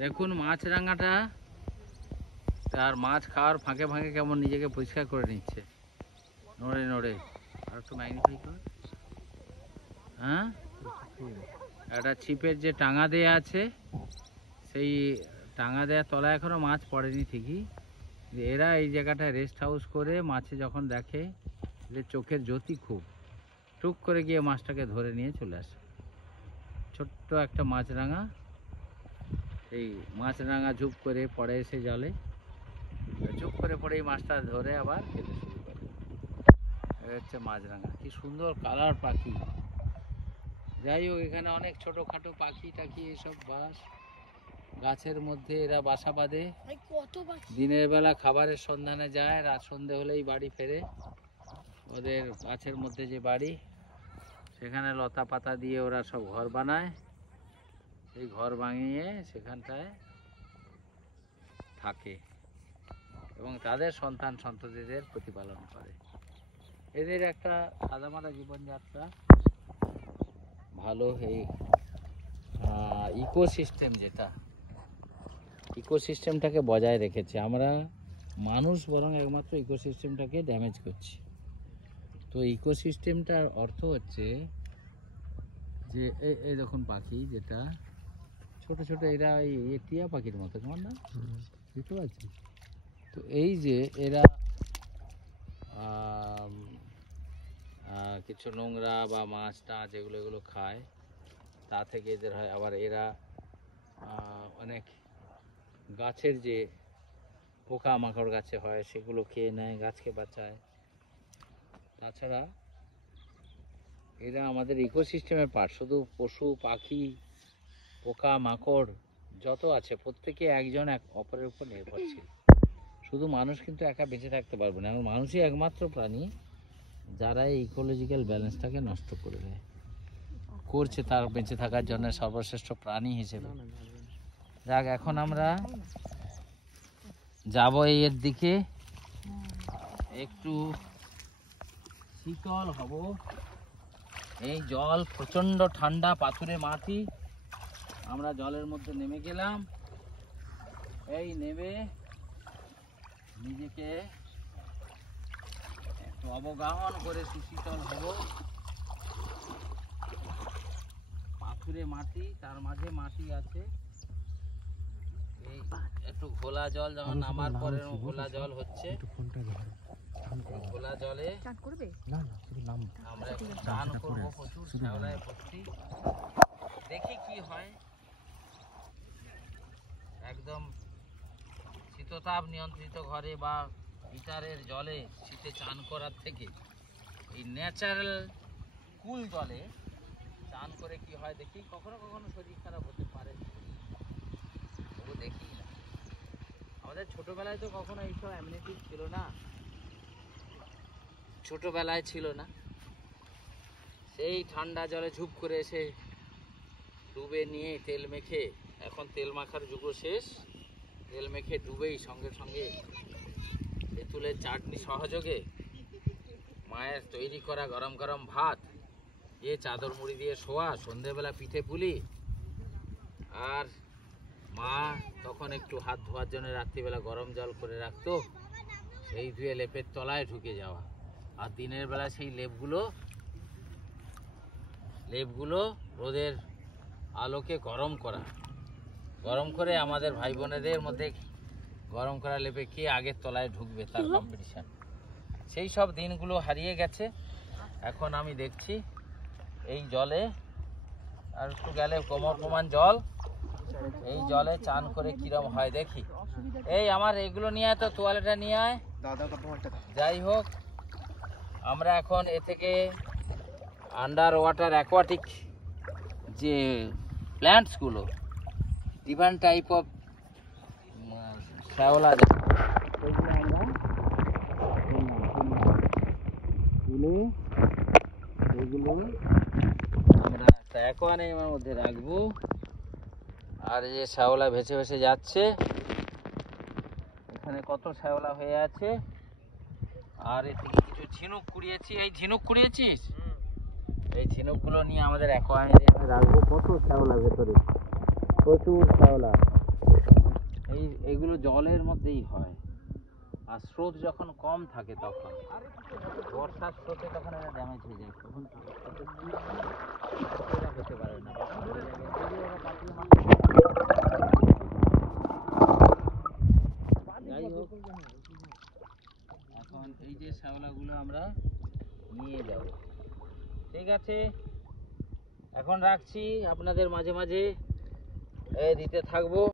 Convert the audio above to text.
দেখুন মাছরাঙাটা তার মাছ খাওয়ার ফাঁকে ফাঁকে কেমন নিজেকে পরিষ্কার করে নিচ্ছে, নড়ে নড়ে। আর একটু ম্যাগনিফাই কর। হ্যাঁ, একটা ছিপের যে টাঙা দেয়া আছে, সেই টাঙা দেওয়ার তলায় এখনো মাছ পড়েনি ঠিকই। এরা এই জায়গাটায় রেস্ট হাউস করে মাছে যখন দেখে যে চোখের জ্যোতি খুব, টুক করে গিয়ে মাছটাকে ধরে নিয়ে চলে আসে। ছোট্ট একটা মাছরাঙা, এই মাছরাঙা ঝুপ করে পড়ে এসে জলে, ঝুপ করে পড়ে এই মাছটা ধরে আবার খেতে শুরু করে। এটা হচ্ছে মাছরাঙা। কি সুন্দর কালার পাখি। যাই হোক, এখানে অনেক ছোটোখাটো পাখি টাখি এসব বাস, গাছের মধ্যে এরা বাসা বাঁধে। দিনের বেলা খাবারের সন্ধানে যায়, রাত সন্ধে হলেই বাড়ি ফেরে। ওদের গাছের মধ্যে যে বাড়ি, সেখানে লতা পাতা দিয়ে ওরা সব ঘর বানায়। এই ঘর বানিয়ে সেখানটায় থাকে এবং তাদের সন্তান সন্ততিদের প্রতিপালন করে। এদের একটা সাদামাটা জীবনযাত্রা ভালো। এই ইকোসিস্টেম, যেটা ইকোসিস্টেমটাকে বজায় রেখেছে। আমরা মানুষ বরং একমাত্র ইকোসিস্টেমটাকে ড্যামেজ করছি। তো ইকোসিস্টেমটার অর্থ হচ্ছে যে এই দেখুন পাখি, যেটা ছোট ছোট, এরা এই টিয়া পাখির মতো, কেমন না, বুঝতে পারছি। তো এই যে এরা কিছু নোংরা বা মাছ টাছ এগুলো খায়, তা থেকে এদের হয়। আবার এরা অনেক গাছের যে পোকা মাকড় গাছে হয় সেগুলো খেয়ে নেয়, গাছকে বাঁচায়। তাছাড়া এরা আমাদের ইকোসিস্টেমের পার্ট। শুধু পশু পাখি পোকা মাকড় যত আছে প্রত্যেকে একজন এক অপরের উপর নির্ভরশীল। শুধু মানুষ কিন্তু একা বেঁচে থাকতে পারবে না। মানুষই একমাত্র প্রাণী যারা এই ইকোলজিক্যাল ব্যালেন্সটাকে নষ্ট করে দেয়, করছে তার বেঁচে থাকার জন্য সর্বশ্রেষ্ঠ প্রাণী হিসেবে। যাক, এখন আমরা যাব এর দিকে, একটু শীতল হব। এই জল প্রচণ্ড ঠান্ডা, পাথুরে মাটি। আমরা জলের মধ্যে নেমে গেলাম। এই নেমে নিজেকে একটু অবগাহন করে শীতল হব। পাথুরে মাটি, তার মাঝে মাটি আছে। এই একটু ঘোলা জল, যখন নামার পরে ঘোলা জল হচ্ছে, ঘোলা জলে আমরা চান করবো। প্রচুর শ্যাওলায় ভর্তি। দেখি কি হয়। একদম শীততাপ নিয়ন্ত্রিত ঘরে বা হিটারের জলে শীতে চান করার থেকে এই ন্যাচারাল কুল জলে চান করে কি হয় দেখি। কখনো কখনো শরীর খারাপ হতে পারে, তবু দেখি না। আমাদের ছোটবেলায় তো কখনো এইসব অ্যামিনিটি ছিল না, ছোটবেলায় ছিল না। সেই ঠান্ডা জলে ঝুপ করে এসে ডুবে নিয়ে তেল মেখে, এখন তেল মাখার যুগ শেষ, তেল মেখে ডুবেই সঙ্গে সঙ্গে তেঁতুলের চাটনি সহযোগে মায়ের তৈরি করা গরম গরম ভাত, এ চাদর মুড়ি দিয়ে শোয়া, সন্ধেবেলা পিঠে পুলি, আর মা তখন একটু হাত ধোয়ার জন্য রাত্রিবেলা গরম জল করে রাখতো, সেই ধুয়ে লেপের তলায় ঢুকে যাওয়া। আর দিনের বেলা সেই লেপগুলো রোদের আলোকে গরম করে আমাদের ভাই বোনেদের মধ্যে গরম করা লেপে কে আগের তলায় ঢুকবে তার কম্পিটিশন। সেই সব দিনগুলো হারিয়ে গেছে। এখন আমি দেখছি এই জলে আর একটু গেলে কোমর প্রমাণ জল, এই জলে চান করে কিরম হয় দেখি। এই আমার এগুলো নিয়ে আয় তো, তোয়ালেটা নিয়ে আয়। যাই হোক, আমরা এখন এ থেকে আন্ডার ওয়াটার অ্যাকোয়াটিক যে প্ল্যান্টসগুলো, ডিফারেন্ট টাইপ অফ শ্যাওলা, সেগুলো আমরা তুলে সেগুলো আমরা একটা অ্যাকোয়ারিয়ামের মধ্যে রাখবো। আর এই যে শ্যাওলা ভেসে ভেসে যাচ্ছে, এখানে কত শ্যাওলা হয়ে আছে। আর এদিকে কিছু ঝিনুক কুড়িয়েছি। এই ঝিনুক কুড়িয়েছিস? এই ঝিনুকগুলো নিয়ে আমাদের অ্যাকোয়ারিয়ামে রাখবো। কত শ্যাওলা ভেতরে, প্রচুর শ্যাওলা। জলের মধ্যেই হয়, আর স্রোত যখন কম থাকে তখন বর্ষার স্রোতে তখন এরা ড্যামেজ হয়ে যায়, তখন এরা হতে পারে না। যাই হোক, এখন এই যে শ্যাওলাগুলো আমরা নিয়ে যাব, ঠিক আছে? এখন রাখছি, আপনাদের মাঝে মাঝে দিতে থাকবো।